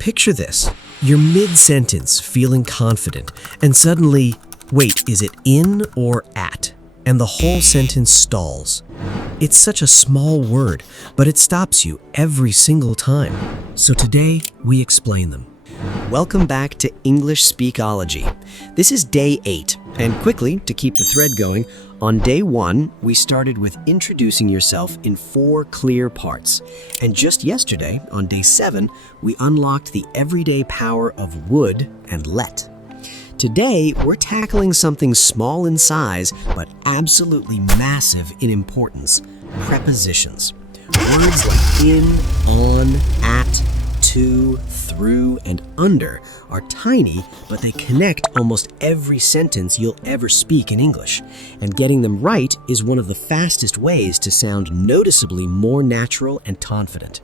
Picture this. You're mid-sentence, feeling confident, and suddenly, wait, is it in or at? And the whole sentence stalls. It's such a small word, but it stops you every single time. So today, we explain them. Welcome back to English Speakology. This is day 8, and quickly, to keep the thread going, on day 1, we started with introducing yourself in 4 clear parts. And just yesterday, on day 7, we unlocked the everyday power of would and let. Today, we're tackling something small in size, but absolutely massive in importance: prepositions. Words like in, on, at, to, through, and under are tiny, but they connect almost every sentence you'll ever speak in English. And getting them right is one of the fastest ways to sound noticeably more natural and confident.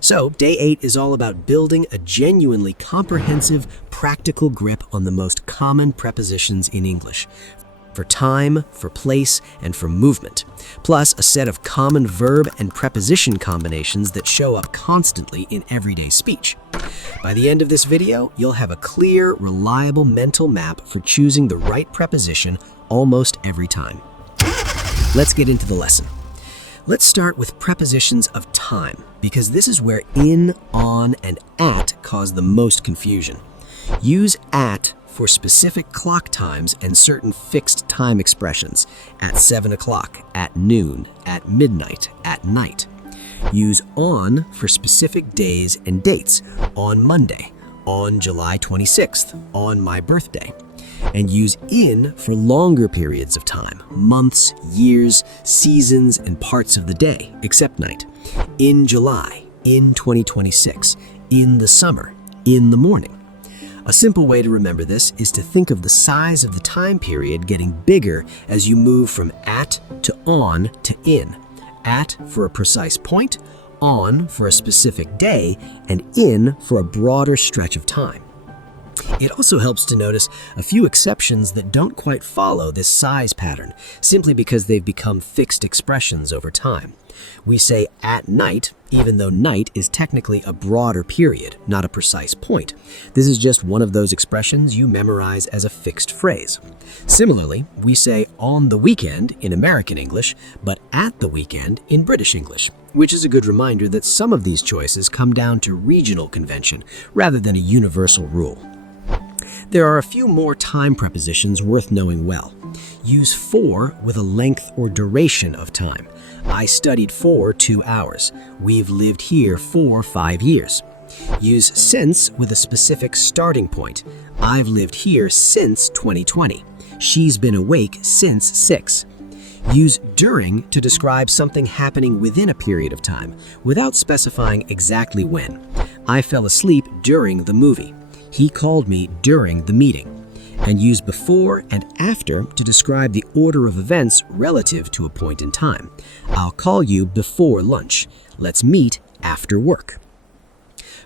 So, day 8 is all about building a genuinely comprehensive, practical grip on the most common prepositions in English. For time, for place, and for movement, plus a set of common verb and preposition combinations that show up constantly in everyday speech. By the end of this video, you'll have a clear, reliable mental map for choosing the right preposition almost every time. Let's get into the lesson. Let's start with prepositions of time, because this is where in, on, and at cause the most confusion. Use at for specific clock times and certain fixed time expressions: at 7 o'clock, at noon, at midnight, at night. Use on for specific days and dates: on Monday, on July 26th, on my birthday. And use in for longer periods of time: months, years, seasons, and parts of the day, except night. In July, in 2026, in the summer, in the morning. A simple way to remember this is to think of the size of the time period getting bigger as you move from at to on to in. At for a precise point, on for a specific day, and in for a broader stretch of time. It also helps to notice a few exceptions that don't quite follow this size pattern, simply because they've become fixed expressions over time. We say at night, even though night is technically a broader period, not a precise point. This is just one of those expressions you memorize as a fixed phrase. Similarly, we say on the weekend in American English, but at the weekend in British English, which is a good reminder that some of these choices come down to regional convention rather than a universal rule. There are a few more time prepositions worth knowing well. Use for with a length or duration of time. I studied for 2 hours. We've lived here for 5 years. Use since with a specific starting point. I've lived here since 2020. She's been awake since 6. Use during to describe something happening within a period of time, without specifying exactly when. I fell asleep during the movie. He called me during the meeting. And use before and after to describe the order of events relative to a point in time. I'll call you before lunch. Let's meet after work.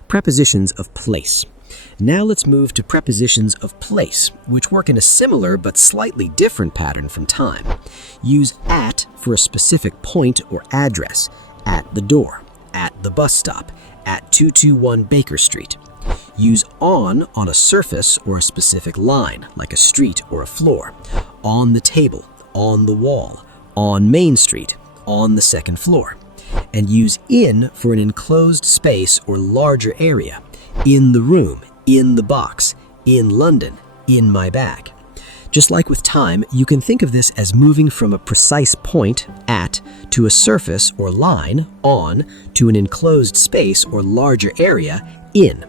Prepositions of place. Now let's move to prepositions of place, which work in a similar but slightly different pattern from time. Use at for a specific point or address: at the door, at the bus stop, at 221 Baker Street. Use on a surface or a specific line, like a street or a floor: on the table, on the wall, on Main Street, on the 2nd floor. And use in for an enclosed space or larger area: in the room, in the box, in London, in my bag. Just like with time, you can think of this as moving from a precise point, at, to a surface or line, on, to an enclosed space or larger area, in.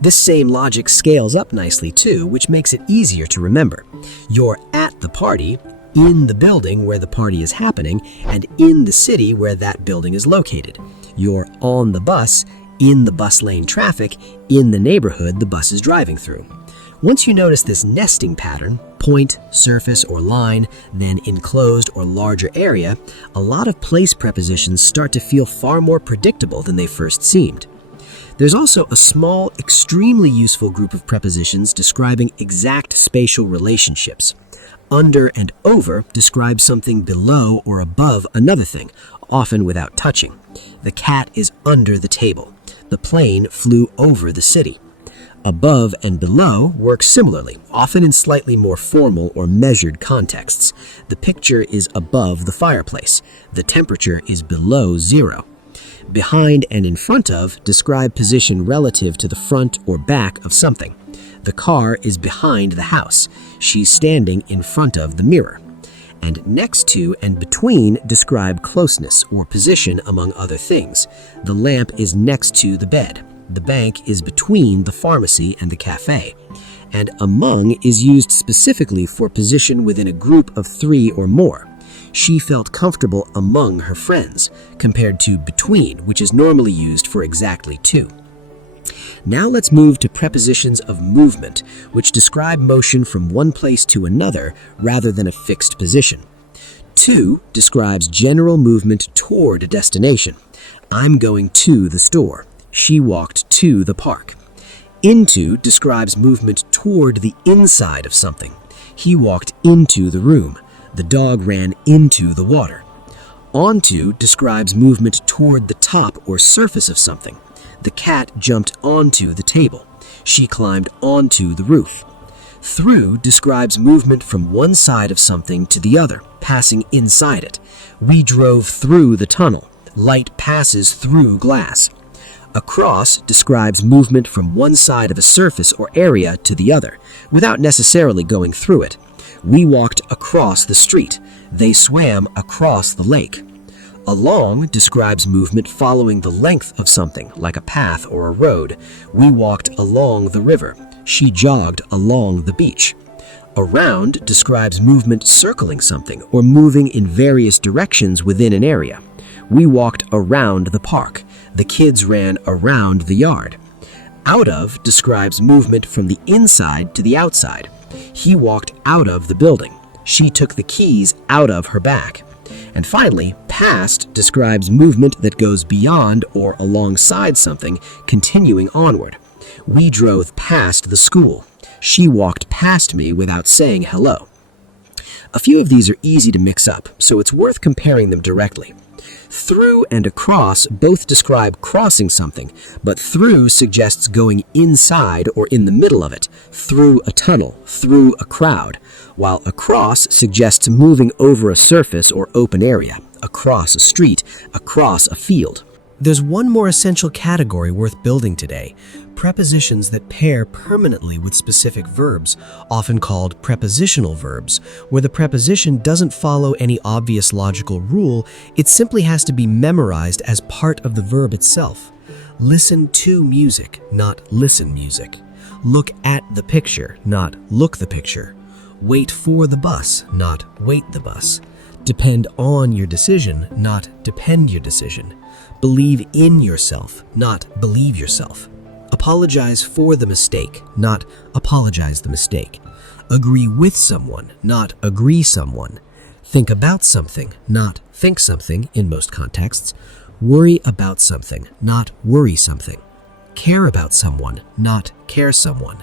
This same logic scales up nicely too, which makes it easier to remember. You're at the party, in the building where the party is happening, and in the city where that building is located. You're on the bus, in the bus lane traffic, in the neighborhood the bus is driving through. Once you notice this nesting pattern, point, surface, or line, then enclosed or larger area, a lot of place prepositions start to feel far more predictable than they first seemed. There's also a small, extremely useful group of prepositions describing exact spatial relationships. Under and over describe something below or above another thing, often without touching. The cat is under the table. The plane flew over the city. Above and below work similarly, often in slightly more formal or measured contexts. The picture is above the fireplace. The temperature is below 0. Behind and in front of describe position relative to the front or back of something. The car is behind the house. She's standing in front of the mirror. And next to and between describe closeness or position among other things. The lamp is next to the bed. The bank is between the pharmacy and the cafe. And among is used specifically for position within a group of 3 or more. She felt comfortable among her friends, compared to between, which is normally used for exactly 2. Now let's move to prepositions of movement, which describe motion from one place to another rather than a fixed position. To describes general movement toward a destination. I'm going to the store. She walked to the park. Into describes movement toward the inside of something. He walked into the room. The dog ran into the water. Onto describes movement toward the top or surface of something. The cat jumped onto the table. She climbed onto the roof. Through describes movement from one side of something to the other, passing inside it. We drove through the tunnel. Light passes through glass. Across describes movement from one side of a surface or area to the other, without necessarily going through it. We walked across the street. They swam across the lake. Along describes movement following the length of something, like a path or a road. We walked along the river. She jogged along the beach. Around describes movement circling something or moving in various directions within an area. We walked around the park. The kids ran around the yard. Out of describes movement from the inside to the outside. He walked out of the building. She took the keys out of her bag. And finally, past describes movement that goes beyond or alongside something, continuing onward. We drove past the school. She walked past me without saying hello. A few of these are easy to mix up, so it's worth comparing them directly. Through and across both describe crossing something, but through suggests going inside or in the middle of it, through a tunnel, through a crowd, while across suggests moving over a surface or open area, across a street, across a field. There's one more essential category worth building today: prepositions that pair permanently with specific verbs, often called prepositional verbs, where the preposition doesn't follow any obvious logical rule, it simply has to be memorized as part of the verb itself. Listen to music, not listen music. Look at the picture, not look the picture. Wait for the bus, not wait the bus. Depend on your decision, not depend your decision. Believe in yourself, not believe yourself. Apologize for the mistake, not apologize the mistake. Agree with someone, not agree someone. Think about something, not think something in most contexts. Worry about something, not worry something. Care about someone, not care someone.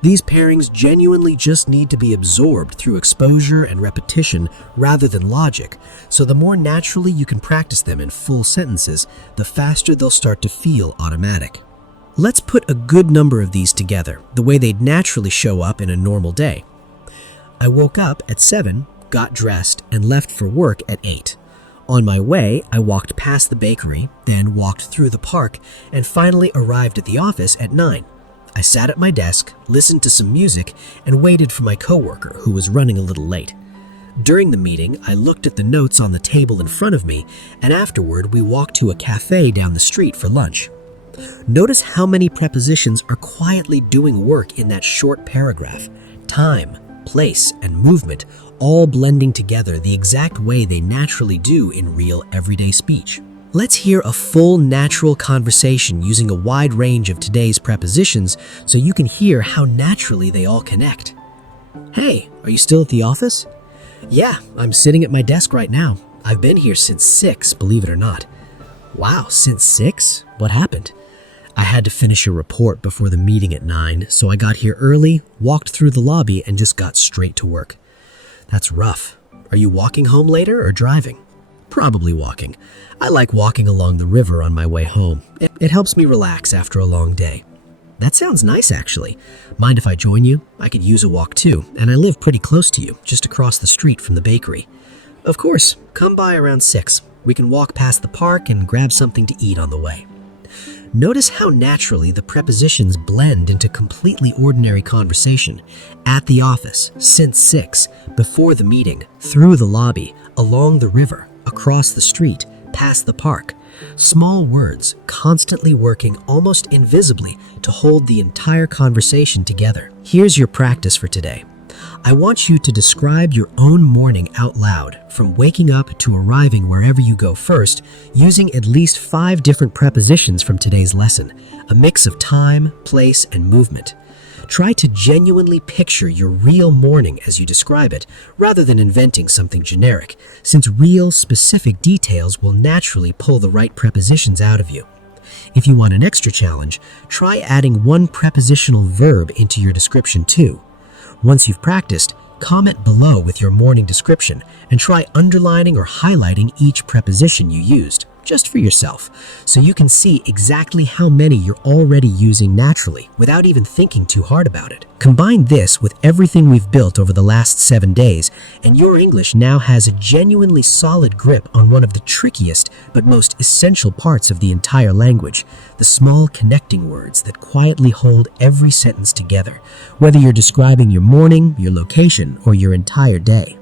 These pairings genuinely just need to be absorbed through exposure and repetition rather than logic, so the more naturally you can practice them in full sentences, the faster they'll start to feel automatic. Let's put a good number of these together, the way they'd naturally show up in a normal day. I woke up at 7, got dressed, and left for work at 8. On my way, I walked past the bakery, then walked through the park, and finally arrived at the office at 9. I sat at my desk, listened to some music, and waited for my coworker, who was running a little late. During the meeting, I looked at the notes on the table in front of me, and afterward we walked to a cafe down the street for lunch. Notice how many prepositions are quietly doing work in that short paragraph. Time, place, and movement all blending together the exact way they naturally do in real everyday speech. Let's hear a full natural conversation using a wide range of today's prepositions so you can hear how naturally they all connect. Hey, are you still at the office? Yeah, I'm sitting at my desk right now. I've been here since 6, believe it or not. Wow, since 6? What happened? I had to finish a report before the meeting at 9, so I got here early, walked through the lobby, and just got straight to work. That's rough. Are you walking home later or driving? Probably walking. I like walking along the river on my way home. It helps me relax after a long day. That sounds nice, actually. Mind if I join you? I could use a walk too, and I live pretty close to you, just across the street from the bakery. Of course, come by around 6. We can walk past the park and grab something to eat on the way. Notice how naturally the prepositions blend into completely ordinary conversation. At the office, since 6, before the meeting, through the lobby, along the river, across the street, past the park. Small words constantly working almost invisibly to hold the entire conversation together. Here's your practice for today. I want you to describe your own morning out loud, from waking up to arriving wherever you go first, using at least 5 different prepositions from today's lesson, a mix of time, place, and movement. Try to genuinely picture your real morning as you describe it, rather than inventing something generic, since real, specific details will naturally pull the right prepositions out of you. If you want an extra challenge, try adding one prepositional verb into your description too. Once you've practiced, comment below with your morning description and try underlining or highlighting each preposition you used, just for yourself, so you can see exactly how many you're already using naturally without even thinking too hard about it. Combine this with everything we've built over the last 7 days, and your English now has a genuinely solid grip on one of the trickiest but most essential parts of the entire language, the small connecting words that quietly hold every sentence together, whether you're describing your morning, your location, or your entire day.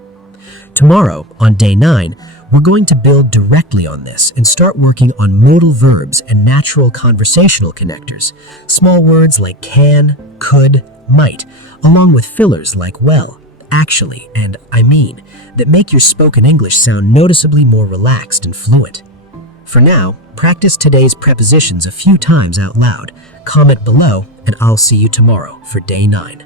Tomorrow, on day 9, we're going to build directly on this and start working on modal verbs and natural conversational connectors, small words like can, could, might, along with fillers like well, actually, and I mean, that make your spoken English sound noticeably more relaxed and fluent. For now, practice today's prepositions a few times out loud, comment below, and I'll see you tomorrow for day 9.